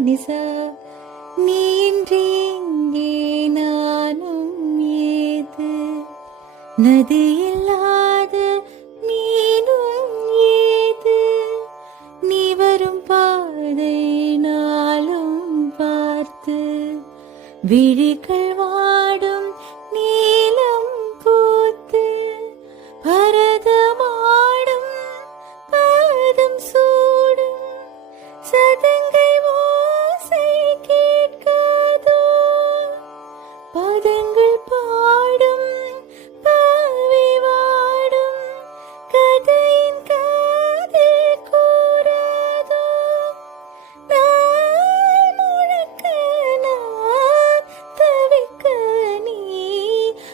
நிசா நீன்றி இங்கே நானும் ஏது நதி இல்லாத மீனும் ஏது நீ வரும் பாதை நாளும் பார்த்து விழிகள்